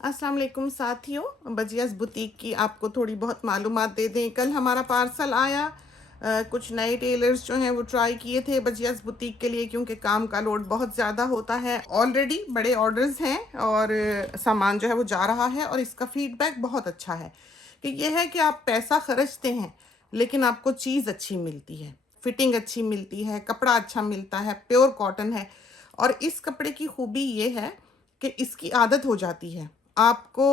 अस्सलाम वालेकुम साथियों, बजियास बुटीक की आपको थोड़ी बहुत मालूमात दे दें। कल हमारा पार्सल आया। कुछ नए टेलर्स जो हैं वो ट्राई किए थे बजियास बुटीक के लिए, क्योंकि काम का लोड बहुत ज़्यादा होता है। ऑलरेडी बड़े ऑर्डर्स हैं और सामान जो है वो जा रहा है और इसका फीडबैक बहुत अच्छा है कि यह है कि आप पैसा खर्चते हैं लेकिन आपको चीज़ अच्छी मिलती है, फिटिंग अच्छी मिलती है, कपड़ा अच्छा मिलता है, प्योर कॉटन है। और इस कपड़े की खूबी ये है कि इसकी आदत हो जाती है। आपको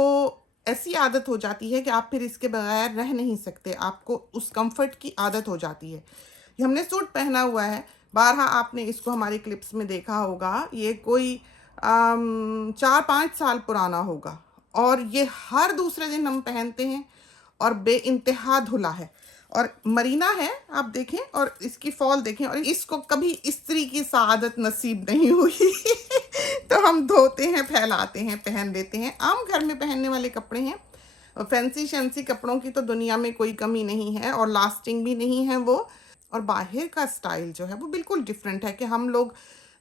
ऐसी आदत हो जाती है कि आप फिर इसके बगैर रह नहीं सकते, आपको उस कंफर्ट की आदत हो जाती है। ये हमने सूट पहना हुआ है, बारहा आपने इसको हमारी क्लिप्स में देखा होगा। ये कोई 4-5 साल पुराना होगा और ये हर दूसरे दिन हम पहनते हैं और बेइंतहा धुला है और मरीना है। आप देखें और इसकी फॉल देखें, और इसको कभी इस्त्री की सआदत नसीब नहीं हुई तो हम धोते हैं, फैलाते हैं, पहन लेते हैं। आम घर में पहनने वाले कपड़े हैं। फैंसी शैंसी कपड़ों की तो दुनिया में कोई कमी नहीं है और लास्टिंग भी नहीं है वो। और बाहर का स्टाइल जो है वो बिल्कुल डिफरेंट है कि हम लोग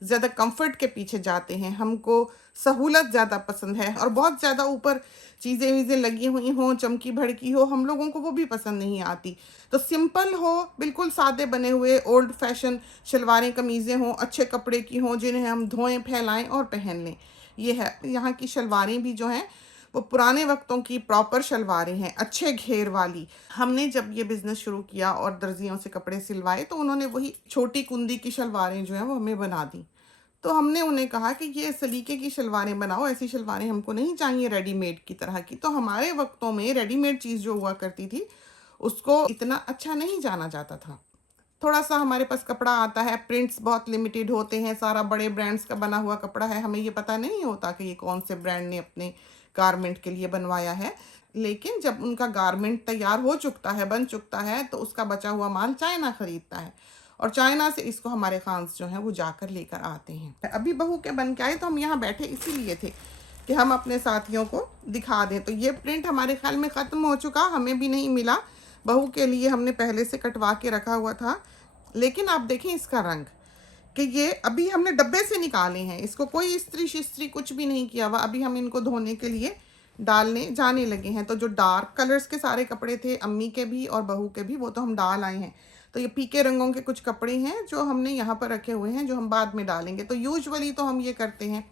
ज़्यादा कंफर्ट के पीछे जाते हैं, हमको सहूलत ज़्यादा पसंद है। और बहुत ज़्यादा ऊपर चीज़ें वीज़ें लगी हुई हों, चमकी भड़की हो, हम लोगों को वो भी पसंद नहीं आती। तो सिंपल हो, बिल्कुल सादे बने हुए ओल्ड फैशन शलवारें कमीज़ें हों, अच्छे कपड़े की हों, जिन्हें हम धोएं, फैलाएं और पहन लें। ये है, यहाँ की शलवारें भी जो हैं वो पुराने वक्तों की प्रॉपर शलवारें हैं, अच्छे घेर वाली। हमने जब ये बिज़नेस शुरू किया और दर्जियों से कपड़े सिलवाए तो उन्होंने वही छोटी कुंदी की शलवारें जो हैं वो हमें बना दी। तो हमने उन्हें कहा कि ये सलीके की शलवारें बनाओ, ऐसी शलवारें हमको नहीं चाहिए रेडीमेड की तरह की। तो हमारे वक्तों में रेडीमेड चीज़ जो हुआ करती थी उसको इतना अच्छा नहीं जाना जाता था। थोड़ा सा हमारे पास कपड़ा आता है, प्रिंट्स बहुत लिमिटेड होते हैं, सारा बड़े ब्रांड्स का बना हुआ कपड़ा है, हमें ये पता नहीं होता कि ये कौन से ब्रांड ने अपने गारमेंट के लिए बनवाया है। लेकिन जब उनका गारमेंट तैयार हो चुकता है, बन चुकता है, तो उसका बचा हुआ माल चाइना खरीदता है और चाइना से इसको हमारे खान्स जो हैं वो जाकर लेकर आते हैं। अभी बहू के बन के आए तो हम यहाँ बैठे इसीलिए थे कि हम अपने साथियों को दिखा दें। तो ये प्रिंट हमारे ख्याल में ख़त्म हो चुका, हमें भी नहीं मिला। बहू के लिए हमने पहले से कटवा के रखा हुआ था। लेकिन आप देखें इसका रंग कि ये अभी हमने डब्बे से निकाले हैं, इसको कोई इस्त्री शिस्त्री कुछ भी नहीं किया हुआ। अभी हम इनको धोने के लिए डालने जाने लगे हैं। तो जो डार्क कलर्स के सारे कपड़े थे अम्मी के भी और बहू के भी, वो तो हम डाल आए हैं। तो ये फीके रंगों के कुछ कपड़े हैं जो हमने यहाँ पर रखे हुए हैं, जो हम बाद में डालेंगे। तो यूजुअली तो हम ये करते हैं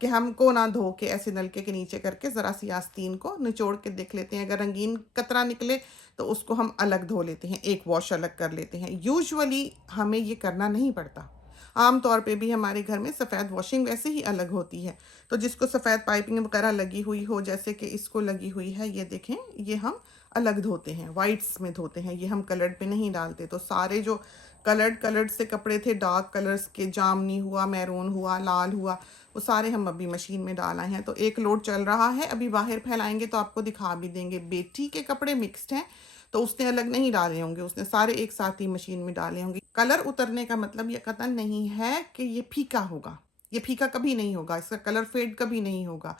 कि हमको ना धो के ऐसे नलके के नीचे करके ज़रा सी आस्तीन को निचोड़ के देख लेते हैं। अगर रंगीन कतरा निकले तो उसको हम अलग धो लेते हैं, एक वॉश अलग कर लेते हैं। यूजुअली हमें ये करना नहीं पड़ता। आम तौर पे भी हमारे घर में सफ़ेद वॉशिंग वैसे ही अलग होती है। तो जिसको सफ़ेद पाइपिंग वगैरह लगी हुई हो, जैसे कि इसको लगी हुई है, ये देखें, ये हम अलग धोते हैं, वाइट्स में धोते हैं, ये हम कलर्ड पे नहीं डालते। तो सारे जो कलर्ड से कपड़े थे, डार्क कलर्स के, जामनी हुआ, मैरून हुआ, लाल हुआ, वो सारे हम अभी मशीन में डाल आए हैं। तो एक लोड चल रहा है, अभी बाहर फैलाएंगे तो आपको दिखा भी देंगे। बेटी के कपड़े मिक्स्ड हैं तो उसने अलग नहीं डाले होंगे, उसने सारे एक साथ ही मशीन में डाले होंगे। कलर उतरने का मतलब ये कतन नहीं है कि ये फीका होगा, ये फीका कभी नहीं होगा, इसका कलर फेड कभी नहीं होगा।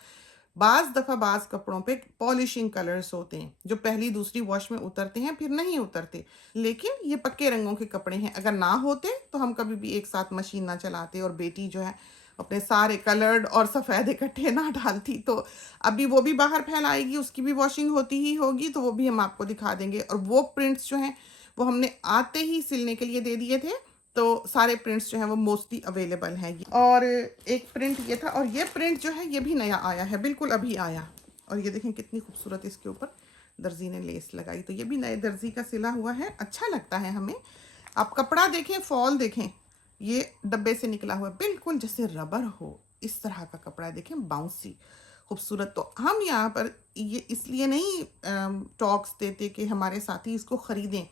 बाज़ दफ़ा बाज़ कपड़ों पे पॉलिशिंग कलर्स होते हैं जो पहली दूसरी वॉश में उतरते हैं, फिर नहीं उतरते। लेकिन ये पक्के रंगों के कपड़े हैं, अगर ना होते तो हम कभी भी एक साथ मशीन ना चलाते और बेटी जो है अपने सारे कलर्ड और सफ़ेद इकट्ठे ना डालती। तो अभी वो भी बाहर फैलाएगी, उसकी भी वॉशिंग होती ही होगी, तो वो भी हम आपको दिखा देंगे। और वो प्रिंट्स जो हैं वो हमने आते ही सिलने के लिए दे दिए थे, तो सारे प्रिंट्स जो हैं वो मोस्टली अवेलेबल हैं। और एक प्रिंट ये था, और ये प्रिंट जो है ये भी नया आया है, बिल्कुल अभी आया। और ये देखें कितनी खूबसूरत इसके ऊपर दर्जी ने लेस लगाई। तो ये भी नए दर्जी का सिला हुआ है, अच्छा लगता है हमें। आप कपड़ा देखें, फॉल देखें, ये डब्बे से निकला हुआ बिल्कुल जैसे रबर हो, इस तरह का कपड़ा है। देखें बाउंसी, खूबसूरत। तो हम यहाँ पर ये इसलिए नहीं टॉक्स देते कि हमारे साथी इसको ख़रीदें,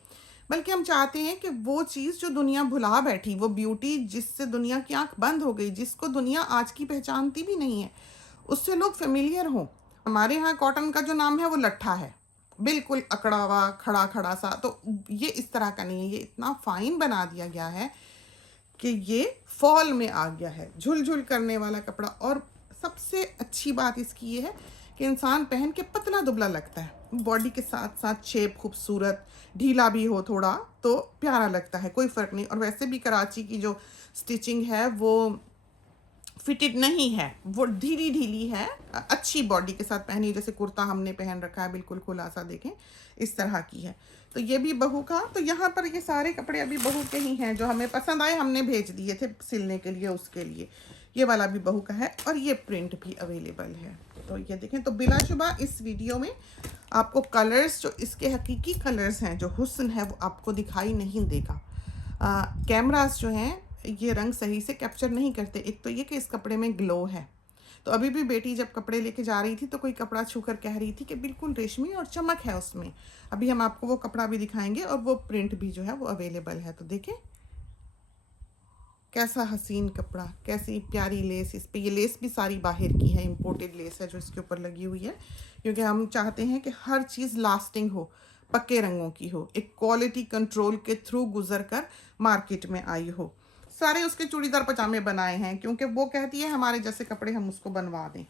बल्कि हम चाहते हैं कि वो चीज़ जो दुनिया भुला बैठी, वो ब्यूटी जिससे दुनिया की आंख बंद हो गई, जिसको दुनिया आज की पहचानती भी नहीं है, उससे लोग फेमिलियर हों। हमारे यहाँ कॉटन का जो नाम है वो लट्ठा है, बिल्कुल अकड़ा हुआ, खड़ा खड़ा सा। तो ये इस तरह का नहीं है, ये इतना फाइन बना दिया गया है कि ये फॉल में आ गया है, झुल करने वाला कपड़ा। और सबसे अच्छी बात इसकी ये है कि इंसान पहन के पतला दुबला लगता है, बॉडी के साथ साथ शेप खूबसूरत, ढीला भी हो थोड़ा तो प्यारा लगता है, कोई फ़र्क नहीं। और वैसे भी कराची की जो स्टिचिंग है वो फिटेड नहीं है, वो ढीली ढीली है, अच्छी बॉडी के साथ पहनी, जैसे कुर्ता हमने पहन रखा है बिल्कुल खुला सा, देखें इस तरह की है। तो ये भी बहू का, तो यहाँ पर ये सारे कपड़े अभी बहू के ही हैं, जो हमें पसंद आए हमने भेज दिए थे सिलने के लिए, उसके लिए। ये वाला भी बहू का है और ये प्रिंट भी अवेलेबल है। तो ये देखें, तो बिलाशुबा इस वीडियो में आपको कलर्स, जो इसके हकीकी कलर्स हैं, जो हुस्न है, वो आपको दिखाई नहीं देगा। कैमरास जो हैं ये रंग सही से कैप्चर नहीं करते। एक तो ये कि इस कपड़े में ग्लो है। तो अभी भी बेटी जब कपड़े लेके जा रही थी तो कोई कपड़ा छूकर कह रही थी कि बिल्कुल रेशमी और चमक है उसमें। अभी हम आपको वो कपड़ा भी दिखाएंगे और वो प्रिंट भी जो है वो अवेलेबल है। तो देखें कैसा हसीन कपड़ा, कैसी प्यारी लेस इस पे। ये लेस भी सारी बाहर की है, इम्पोर्टेड लेस है जो इसके ऊपर लगी हुई है, क्योंकि हम चाहते हैं कि हर चीज़ लास्टिंग हो, पक्के रंगों की हो, एक क्वालिटी कंट्रोल के थ्रू गुजर कर मार्केट में आई हो। सारे उसके चूड़ीदार पजामे बनाए हैं, क्योंकि वो कहती है हमारे जैसे कपड़े हम उसको बनवा दें,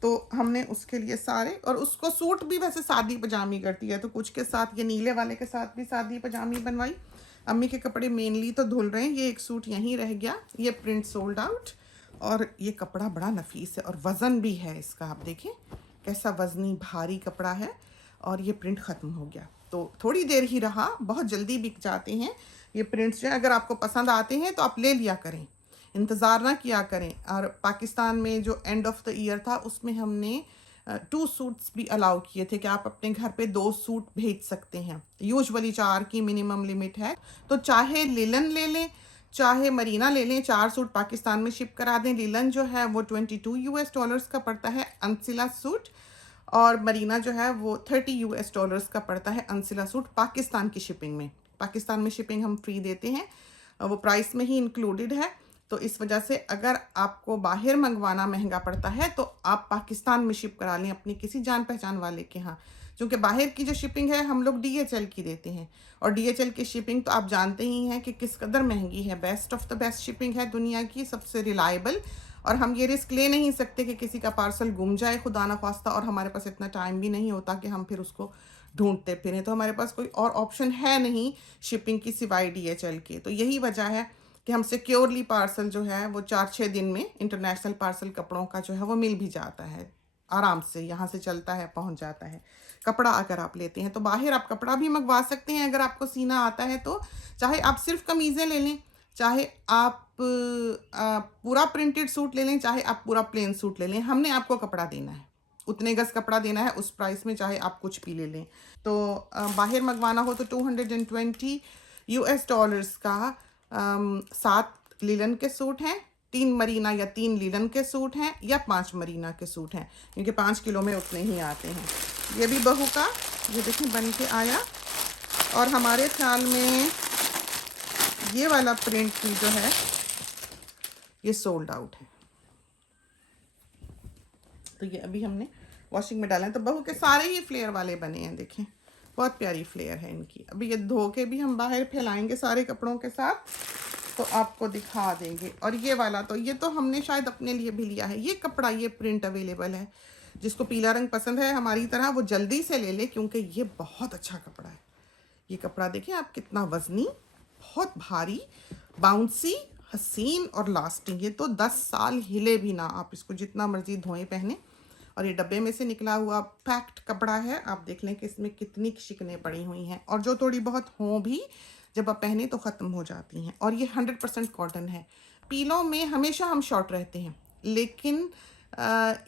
तो हमने उसके लिए सारे। और उसको सूट भी वैसे सादी पजामी करती है, तो कुछ के साथ, ये नीले वाले के साथ भी सादी पजामी बनवाई। अम्मी के कपड़े मेनली तो धुल रहे हैं, ये एक सूट यहीं रह गया। ये प्रिंट सोल्ड आउट, और ये कपड़ा बड़ा नफीस है और वज़न भी है इसका, आप देखें कैसा वज़नी भारी कपड़ा है। और ये प्रिंट ख़त्म हो गया, तो थोड़ी देर ही रहा, बहुत जल्दी बिक जाते हैं ये प्रिंट्स जो है। अगर आपको पसंद आते हैं तो आप ले लिया करें, इंतज़ार ना किया करें। और पाकिस्तान में जो एंड ऑफ द ईयर था उसमें हमने 2 सूट्स भी अलाउ किए थे कि आप अपने घर पे 2 सूट भेज सकते हैं। यूजुअली 4 की मिनिमम लिमिट है, तो चाहे लिलन ले लें चाहे मरीना ले लें, 4 सूट पाकिस्तान में शिप करा दें। लिलन जो है वो $22 का पड़ता है अनसिला सूट, और मरीना जो है वो $30 का पड़ता है अनसिला सूट पाकिस्तान की शिपिंग में। पाकिस्तान में शिपिंग हम फ्री देते हैं, वो प्राइस में ही इंक्लूडेड है। तो इस वजह से अगर आपको बाहर मंगवाना महंगा पड़ता है तो आप पाकिस्तान में शिप करा लें अपनी किसी जान पहचान वाले के यहाँ, क्योंकि बाहर की जो शिपिंग है हम लोग DHL की देते हैं, और DHL की शिपिंग तो आप जानते ही हैं कि किस कदर महंगी है। Best of the best shipping है दुनिया की, सबसे रिलायबल। और हम ये रिस्क ले नहीं सकते कि किसी का पार्सल गुम जाए खुदा ना ख्वास्ता, और हमारे पास इतना टाइम भी नहीं होता कि हम फिर उसको ढूंढते फिरें। तो हमारे पास कोई और ऑप्शन है नहीं शिपिंग की सिवाय DHL के। तो यही वजह है कि हम सिक्योरली पार्सल जो है वो 4-6 दिन में इंटरनेशनल पार्सल कपड़ों का जो है वो मिल भी जाता है आराम से, यहाँ से चलता है पहुँच जाता है कपड़ा। अगर आप लेते हैं तो बाहर आप कपड़ा भी मंगवा सकते हैं अगर आपको सीना आता है तो। चाहे आप सिर्फ कमीज़ें ले लें, चाहे आप पूरा प्रिंटेड सूट ले लें, चाहे आप पूरा प्लेन सूट ले लें, हमने आपको कपड़ा देना है, उतने गज कपड़ा देना है उस प्राइस में, चाहे आप कुछ भी ले लें। तो बाहर मंगवाना हो तो $220 का 7 लिलन के सूट हैं, 3 मरीना या 3 लिलन के सूट हैं, या 5 मरीना के सूट हैं, क्योंकि 5 किलो में उतने ही आते हैं। ये भी बहू का, ये देखें बन के आया। और हमारे ख्याल में ये वाला प्रिंट भी जो है ये सोल्ड आउट है, तो ये अभी हमने वॉशिंग में डाला है। तो बहू के सारे ही फ्लेयर वाले बने हैं, देखें बहुत प्यारी फ्लेयर है इनकी। अभी ये धो के भी हम बाहर फैलाएंगे सारे कपड़ों के साथ, तो आपको दिखा देंगे। और ये वाला तो ये तो हमने शायद अपने लिए भी लिया है, ये कपड़ा, ये प्रिंट अवेलेबल है। जिसको पीला रंग पसंद है हमारी तरह वो जल्दी से ले ले, क्योंकि ये बहुत अच्छा कपड़ा है। ये कपड़ा देखें आप, कितना वजनी, बहुत भारी, बाउंसी, हसीन और लास्टिंग। ये तो 10 साल हिले भी ना, आप इसको जितना मर्जी धोएं पहने। और ये डब्बे में से निकला हुआ पैक्ड कपड़ा है, आप देख लें कि इसमें कितनी शिकनें पड़ी हुई हैं, और जो थोड़ी बहुत हों भी जब आप पहने तो ख़त्म हो जाती हैं। और ये 100% कॉटन है। पीलों में हमेशा हम शॉर्ट रहते हैं, लेकिन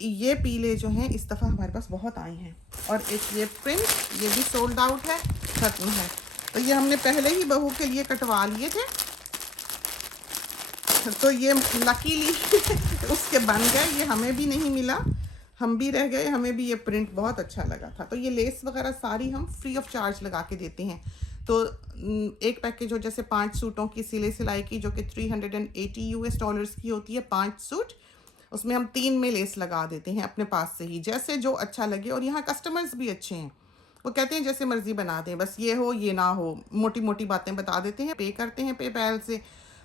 ये पीले जो हैं इस दफ़ा हमारे पास बहुत आए हैं। और एक ये प्रिंट, ये भी सोल्ड आउट है, ख़त्म है। तो ये हमने पहले ही बहू के लिए कटवा लिए थे, तो ये लकीली उसके बन गए, ये हमें भी नहीं मिला, हम भी रह गए, हमें भी ये प्रिंट बहुत अच्छा लगा था। तो ये लेस वगैरह सारी हम फ्री ऑफ चार्ज लगा के देते हैं। तो एक पैकेज हो जैसे 5 सूटों की सिले सिलाई की, जो कि $380 की होती है 5 सूट, उसमें हम 3 में लेस लगा देते हैं अपने पास से ही, जैसे जो अच्छा लगे। और यहाँ कस्टमर्स भी अच्छे हैं, वो कहते हैं जैसे मर्जी बना दें, बस ये हो ये ना हो, मोटी मोटी बातें बता देते हैं, पे करते हैं पेपैल से,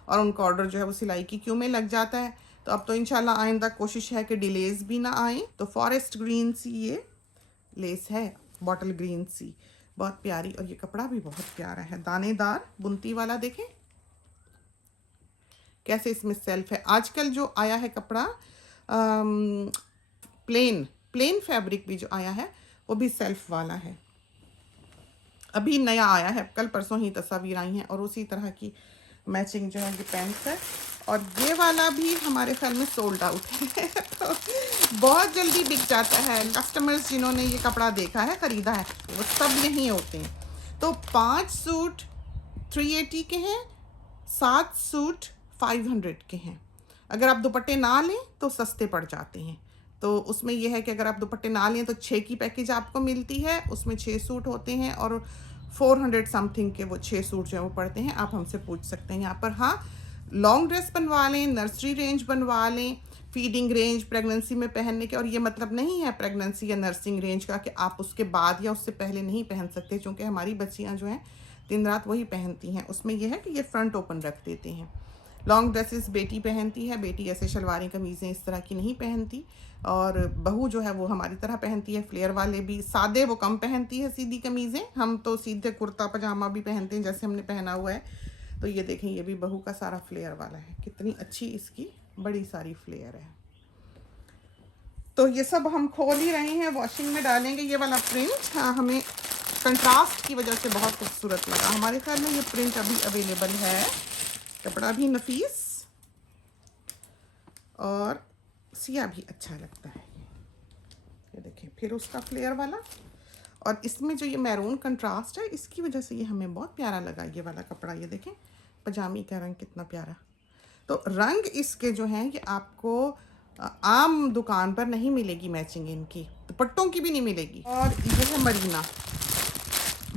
और उनका ऑर्डर जो है वो सिलाई की क्यों में लग जाता है। तो अब तो इंशाल्लाह आइंदा कोशिश है कि डिलेज भी ना आए। तो फॉरेस्ट ग्रीन सी ये लेस है, बॉटल ग्रीन सी, बहुत प्यारी। और ये कपड़ा भी बहुत प्यारा है, दानेदार बुनती वाला, देखें कैसे इसमें सेल्फ है। आजकल जो आया है कपड़ा प्लेन फैब्रिक भी जो आया है वो भी सेल्फ वाला है, अभी नया आया है, कल परसों ही तस्वीर आई हैं। और उसी तरह की मैचिंग जो है ये पैंट्स है। और ये वाला भी हमारे ख्याल में सोल्ड आउट है तो बहुत जल्दी बिक जाता है। कस्टमर्स जिन्होंने ये कपड़ा देखा है, ख़रीदा है, वो सब यहीं होते हैं। तो 5 सूट 380 के हैं, 7 सूट 500 के हैं। अगर आप दुपट्टे ना लें तो सस्ते पड़ जाते हैं। तो उसमें यह है कि अगर आप दुपट्टे ना लें तो 6 की पैकेज आपको मिलती है, उसमें 6 सूट होते हैं और 400 समथिंग के वो 6 सूट जो है वो पड़ते हैं। आप हमसे पूछ सकते हैं यहाँ पर। हाँ, लॉन्ग ड्रेस बनवा लें, नर्सरी रेंज बनवा लें, फीडिंग रेंज प्रेगनेंसी में पहनने के। और ये मतलब नहीं है प्रेगनेंसी या नर्सिंग रेंज का कि आप उसके बाद या उससे पहले नहीं पहन सकते, क्योंकि हमारी बच्चियाँ जो हैं दिन रात वही पहनती हैं। उसमें यह है कि ये फ्रंट ओपन रख देते हैं। लॉन्ग ड्रेसेस बेटी पहनती है, बेटी ऐसे शलवारें कमीज़ें इस तरह की नहीं पहनती। और बहू जो है वो हमारी तरह पहनती है, फ्लेयर वाले भी। सादे वो कम पहनती है सीधी कमीज़ें, हम तो सीधे कुर्ता पजामा भी पहनते हैं जैसे हमने पहना हुआ है। तो ये देखें, ये भी बहू का सारा फ्लेयर वाला है, कितनी अच्छी इसकी बड़ी सारी फ्लेयर है। तो ये सब हम खोल ही रहे हैं, वॉशिंग में डालेंगे। ये वाला प्रिंट हमें कंट्रास्ट की वजह से बहुत खूबसूरत लगा। हमारे ख्याल में ये प्रिंट अभी अवेलेबल है। कपड़ा भी नफीस और सिया भी अच्छा लगता है। ये देखें, फिर उसका फ्लेयर वाला। और इसमें जो ये मैरून कंट्रास्ट है, इसकी वजह से ये हमें बहुत प्यारा लगा ये वाला कपड़ा। ये देखें, पजामी का रंग कितना प्यारा। तो रंग इसके जो हैं ये आपको आम दुकान पर नहीं मिलेगी मैचिंग, इनकी दुपट्टों की भी नहीं मिलेगी। और ये है मरीना।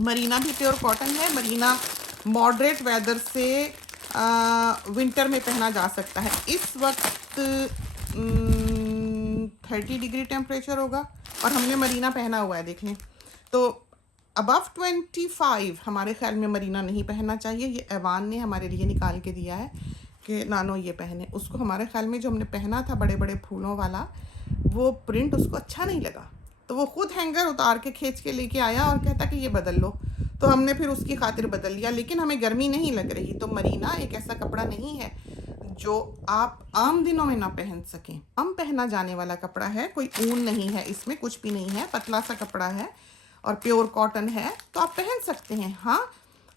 मरीना भी प्योर कॉटन है। मरीना मॉडरेट वेदर से विंटर में पहना जा सकता है। इस वक्त 30 डिग्री टेम्परेचर होगा और हमने मरीना पहना हुआ है, देख लें। तो अबव 25 हमारे ख्याल में मरीना नहीं पहनना चाहिए। ये ऐवान ने हमारे लिए निकाल के दिया है कि नानो ये पहने। उसको हमारे ख्याल में जो हमने पहना था बड़े बड़े फूलों वाला, वो प्रिंट उसको अच्छा नहीं लगा, तो वो खुद हैंगर उतार के खींच के लेके आया और कहता कि ये बदल लो। तो हमने फिर उसकी खातिर बदल लिया, लेकिन हमें गर्मी नहीं लग रही। तो मरीना एक ऐसा कपड़ा नहीं है जो आप आम दिनों में ना पहन सकें। आम पहना जाने वाला कपड़ा है, कोई ऊन नहीं है, इसमें कुछ भी नहीं है, पतला सा कपड़ा है और प्योर कॉटन है, तो आप पहन सकते हैं। हाँ,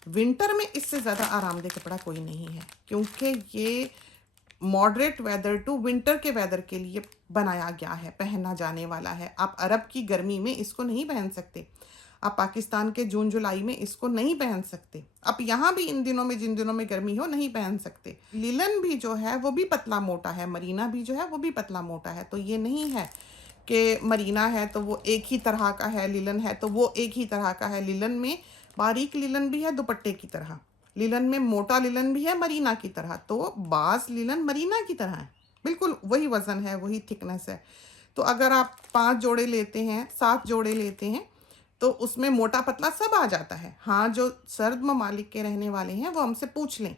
विंटर में इससे ज़्यादा आरामदेह कपड़ा कोई नहीं है, क्योंकि ये मॉडरेट वेदर टू विंटर के वेदर के लिए बनाया गया है, पहना जाने वाला है। आप अरब की गर्मी में इसको नहीं पहन सकते, आप पाकिस्तान के जून जुलाई में इसको नहीं पहन सकते, आप यहाँ भी इन दिनों में जिन दिनों में गर्मी हो नहीं पहन सकते। लिलन भी जो है वो भी पतला मोटा है, मरीना भी जो है वो भी पतला मोटा है। तो ये नहीं है कि मरीना है तो वो एक ही तरह का है, लिलन है तो वो एक ही तरह का है। लिलन में बारीक लिलन भी है दुपट्टे की तरह, लिलन में मोटा लिलन भी है मरीना की तरह। तो बाज लिलन मरीना की तरह है, बिल्कुल वही वज़न है, वही थिकनेस है। तो अगर आप 5 जोड़े लेते हैं, 7 जोड़े लेते हैं, तो उसमें मोटा पतला सब आ जाता है। हाँ, जो सर्द ममालिक के रहने वाले हैं वो हमसे पूछ लें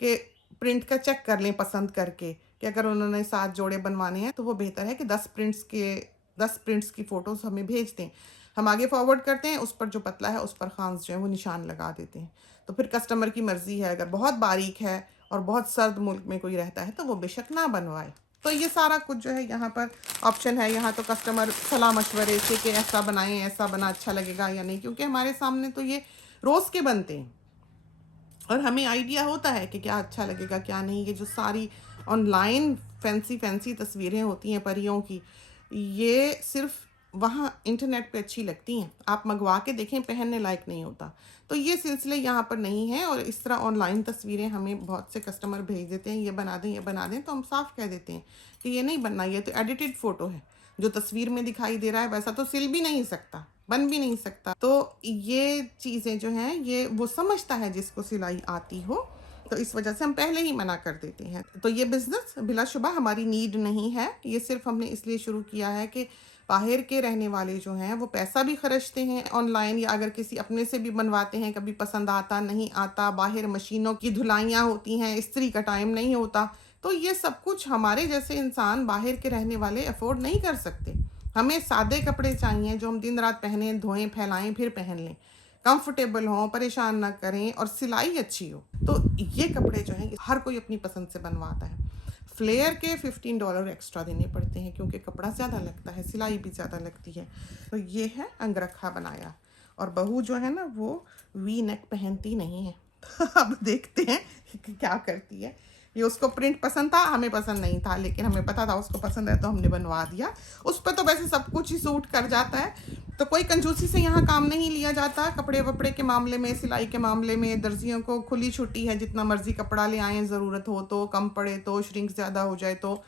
कि प्रिंट का चेक कर लें पसंद करके, कि अगर उन्होंने 7 जोड़े बनवाने हैं तो वो बेहतर है कि 10 प्रिंट्स की फ़ोटोज़ हमें भेज दें। हम आगे फॉरवर्ड करते हैं, उस पर जो पतला है उस पर खांस जो है वो निशान लगा देते हैं। तो फिर कस्टमर की मर्ज़ी है, अगर बहुत बारीक है और बहुत सर्द मुल्क में कोई रहता है तो वो बेशक ना बनवाए। तो ये सारा कुछ जो है यहाँ पर ऑप्शन है। यहाँ तो कस्टमर सलाह मशवरे से कि ऐसा बनाएं, ऐसा बना अच्छा लगेगा या नहीं, क्योंकि हमारे सामने तो ये रोज़ के बनते हैं और हमें आइडिया होता है कि क्या अच्छा लगेगा क्या नहीं। ये जो सारी ऑनलाइन फैंसी तस्वीरें होती हैं परियों की, ये सिर्फ वहाँ इंटरनेट पे अच्छी लगती हैं, आप मंगवा के देखें पहनने लायक नहीं होता। तो ये सिलसिले यहाँ पर नहीं है। और इस तरह ऑनलाइन तस्वीरें हमें बहुत से कस्टमर भेज देते हैं, ये बना दें ये बना दें, तो हम साफ कह देते हैं कि ये नहीं बनना, ये तो एडिटेड फ़ोटो है, जो तस्वीर में दिखाई दे रहा है वैसा तो सिल भी नहीं सकता, बन भी नहीं सकता। तो ये चीज़ें जो हैं ये वो समझता है जिसको सिलाई आती हो, तो इस वजह से हम पहले ही मना कर देते हैं। तो ये बिज़नेस बिलाशुबा हमारी नीड नहीं है, ये सिर्फ हमने इसलिए शुरू किया है कि बाहर के रहने वाले जो हैं वो पैसा भी खर्चते हैं ऑनलाइन, या अगर किसी अपने से भी बनवाते हैं, कभी पसंद आता नहीं आता, बाहर मशीनों की धुलाइयाँ होती हैं, इस्त्री का टाइम नहीं होता। तो ये सब कुछ हमारे जैसे इंसान बाहर के रहने वाले अफोर्ड नहीं कर सकते। हमें सादे कपड़े चाहिए जो हम दिन रात पहने, धोएं, फैलाएं, फिर पहन लें। कंफर्टेबल हो, परेशान ना करें और सिलाई अच्छी हो। तो ये कपड़े जो हैं हर कोई अपनी पसंद से बनवाता है। फ्लेयर के $15 एक्स्ट्रा देने पड़ते हैं क्योंकि कपड़ा ज़्यादा लगता है, सिलाई भी ज़्यादा लगती है। तो ये है अंगरखा बनाया। और बहू जो है ना वो वी नेक पहनती नहीं है। अब देखते हैं कि क्या करती है। ये उसको प्रिंट पसंद था, हमें पसंद नहीं था, लेकिन हमें पता था उसको पसंद है तो हमने बनवा दिया। उस पर तो वैसे सब कुछ ही सूट कर जाता है, तो कोई कंजूसी से यहाँ काम नहीं लिया जाता। कपड़े वपड़े के मामले में, सिलाई के मामले में दर्जियों को खुली छुट्टी है, जितना मर्जी कपड़ा ले आएँ, ज़रूरत हो तो, कम पड़े तो, श्रिंक ज़्यादा हो जाए तो।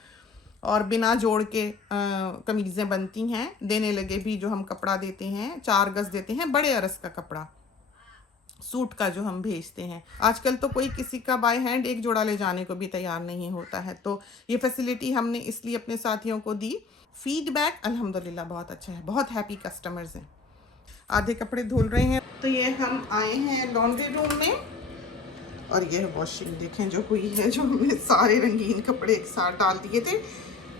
और बिना जोड़ के कमीज़ें बनती हैं। देने लगे भी जो हम कपड़ा देते हैं 4 गज़ देते हैं, बड़े अरस का कपड़ा सूट का जो हम भेजते हैं। आजकल तो कोई किसी का बाय हैंड एक जोड़ा ले जाने को भी तैयार नहीं होता है। तो ये फैसिलिटी हमने इसलिए अपने साथियों को दी। फीडबैक अल्हम्दुलिल्लाह बहुत अच्छा है, बहुत हैप्पी कस्टमर्स हैं। आधे कपड़े धुल रहे हैं। तो ये हम आए हैं लॉन्ड्री रूम में और ये वॉशिंग देखें जो हुई है, जो हमने सारे रंगीन कपड़े एक साथ डाल दिए थे।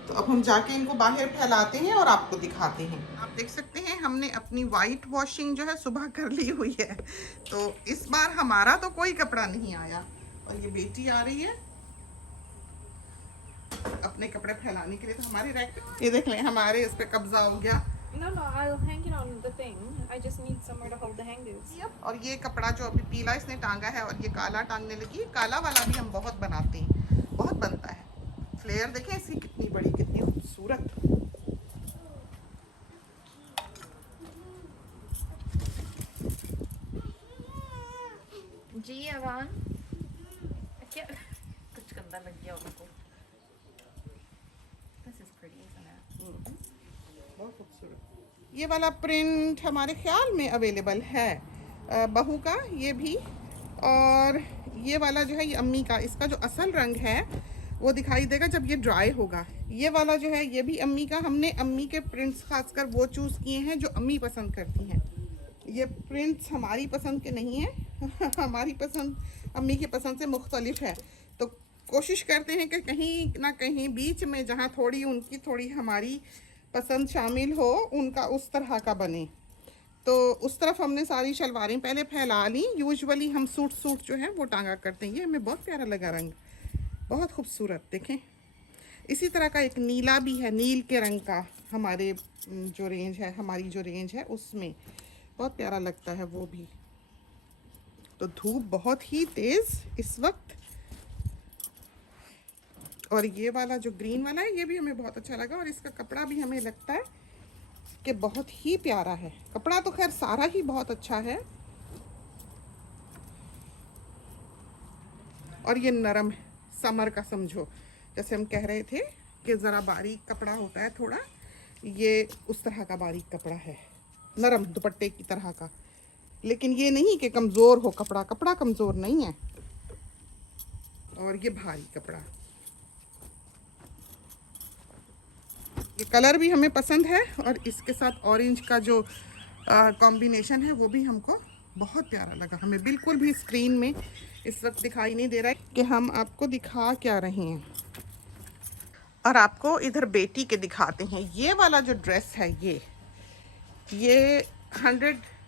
तो अब हम जाके इनको बाहर फैलाते हैं और आपको दिखाते हैं। आप देख सकते हैं हमने अपनी वाइट वॉशिंग जो है सुबह कर ली हुई है। तो इस बार हमारा तो कोई कपड़ा नहीं आया। और ये बेटी आ रही है अपने कपड़े फैलाने के लिए। तो हमारे रैक पे ये देख लें, हमारे इस पे कब्जा हो गया। No, I'll hang it on the thing. I just need somewhere to hold the hangers. और ये कपड़ा जो अभी पीला इसने टांगा है और ये काला टांगने लगी। काला वाला भी हम बहुत बनाते हैं, बहुत बनता है। फ्लेयर देखें इसकी कितनी बड़ी, कितनी खूबसूरत। जी अवान क्या कुछ गंदा लग गया उनको। This is pretty, isn't it? बहुत खूबसूरत। ये वाला प्रिंट हमारे ख्याल में अवेलेबल है बहू का, ये भी। और ये वाला जो है ये अम्मी का। इसका जो असल रंग है वो दिखाई देगा जब ये ड्राई होगा। ये वाला जो है ये भी अम्मी का। हमने अम्मी के प्रिंट्स खासकर वो चूज़ किए हैं जो अम्मी पसंद करती हैं। ये प्रिंट्स हमारी पसंद के नहीं हैं। हमारी पसंद अम्मी की पसंद से मुख्तलिफ है। तो कोशिश करते हैं कि कहीं ना कहीं बीच में जहाँ थोड़ी उनकी थोड़ी हमारी पसंद शामिल हो, उनका उस तरह का बने। तो उस तरफ हमने सारी शलवारें पहले फैला ली। यूजुअली हम सूट जो है वो टांगा करते हैं। ये हमें बहुत प्यारा लगा रंग, बहुत खूबसूरत। देखें इसी तरह का एक नीला भी है, नील के रंग का। हमारे जो रेंज है, हमारी जो रेंज है उसमें बहुत प्यारा लगता है वो भी। तो धूप बहुत ही तेज़ इस वक्त। और ये वाला जो ग्रीन वाला है ये भी हमें बहुत अच्छा लगा। और इसका कपड़ा भी हमें लगता है कि बहुत ही प्यारा है। कपड़ा तो खैर सारा ही बहुत अच्छा है। और ये नरम है, समर का समझो। जैसे हम कह रहे थे कि ज़रा बारीक कपड़ा होता है थोड़ा, ये उस तरह का बारीक कपड़ा है, नरम दुपट्टे की तरह का। लेकिन ये नहीं कि कमज़ोर हो कपड़ा, कपड़ा कमज़ोर नहीं है। और ये भारी कपड़ा। ये कलर भी हमें पसंद है और इसके साथ ऑरेंज का जो कॉम्बिनेशन है वो भी हमको बहुत प्यारा लगा। हमें बिल्कुल भी स्क्रीन में इस वक्त दिखाई नहीं दे रहा है कि हम आपको दिखा क्या रहे हैं। और आपको इधर बेटी के दिखाते हैं। ये वाला जो ड्रेस है ये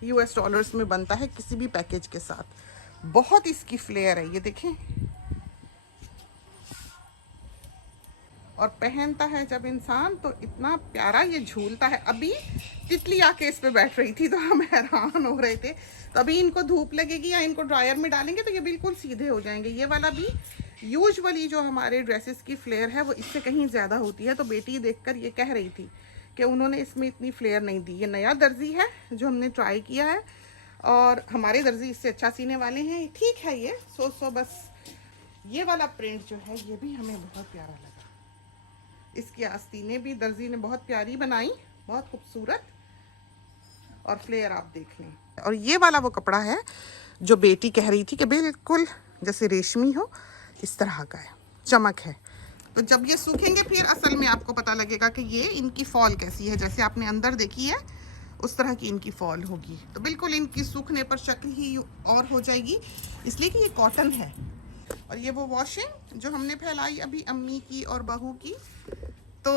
$100 में बनता है किसी भी पैकेज के साथ। बहुत इसकी फ्लेयर है, ये देखें। और पहनता है जब इंसान तो इतना प्यारा ये झूलता है। अभी तितली आके इस पे बैठ रही थी तो हम हैरान हो रहे थे। तो अभी इनको धूप लगेगी या इनको ड्रायर में डालेंगे तो ये बिल्कुल सीधे हो जाएंगे। ये वाला भी यूजुअली जो हमारे ड्रेसेस की फ्लेयर है वो इससे कहीं ज़्यादा होती है। तो बेटी देखकर ये कह रही थी कि उन्होंने इसमें इतनी फ्लेयर नहीं दी। ये नया दर्जी है जो हमने ट्राई किया है और हमारे दर्जी इससे अच्छा सीने वाले हैं। ठीक है ये सो बस। ये वाला प्रिंट जो है ये भी हमें बहुत प्यारा लगा। इसकी आस्तीनें भी दर्जी ने बहुत प्यारी बनाई, बहुत खूबसूरत। और फ्लेयर आप देख लें। और ये वाला वो कपड़ा है जो बेटी कह रही थी कि बिल्कुल जैसे रेशमी हो, इस तरह का है, चमक है। तो जब ये सूखेंगे फिर असल में आपको पता लगेगा कि ये इनकी फॉल कैसी है। जैसे आपने अंदर देखी है उस तरह की इनकी फॉल होगी। तो बिल्कुल इनकी सूखने पर शक्ल ही और हो जाएगी, इसलिए कि ये कॉटन है। और ये वो वॉशिंग जो हमने फैलाई अभी अम्मी की और बहू की। तो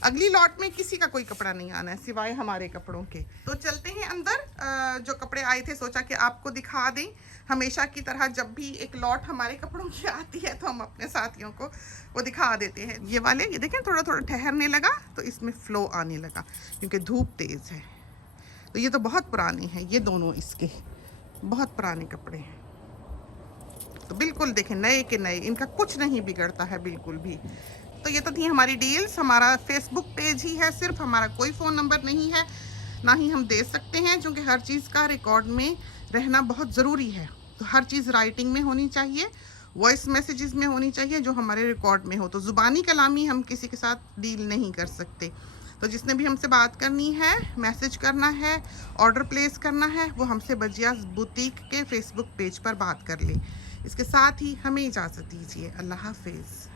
अगली लॉट में किसी का कोई कपड़ा नहीं आना है सिवाय हमारे कपड़ों के। तो चलते हैं अंदर। जो कपड़े आए थे सोचा कि आपको दिखा दें। हमेशा की तरह जब भी एक लॉट हमारे कपड़ों की आती है तो हम अपने साथियों को वो दिखा देते हैं। ये वाले ये देखें थोड़ा थोड़ा ठहरने लगा तो इसमें फ्लो आने लगा क्योंकि धूप तेज़ है। तो ये तो बहुत पुराने हैं, ये दोनों इसके बहुत पुराने कपड़े हैं। तो बिल्कुल देखें नए के नए, इनका कुछ नहीं बिगड़ता है बिल्कुल भी। तो ये तो थी हमारी डील्स। हमारा फेसबुक पेज ही है सिर्फ, हमारा कोई फ़ोन नंबर नहीं है, ना ही हम दे सकते हैं क्योंकि हर चीज़ का रिकॉर्ड में रहना बहुत ज़रूरी है। तो हर चीज़ राइटिंग में होनी चाहिए, वॉइस मैसेजेस में होनी चाहिए जो हमारे रिकॉर्ड में हो। तो ज़ुबानी कलामी हम किसी के साथ डील नहीं कर सकते। तो जिसने भी हमसे बात करनी है, मैसेज करना है, ऑर्डर प्लेस करना है, वो हमसे बजियास बुटीक के फेसबुक पेज पर बात कर ले। इसके साथ ही हमें इजाज़त दीजिए। अल्लाह हाफिज़।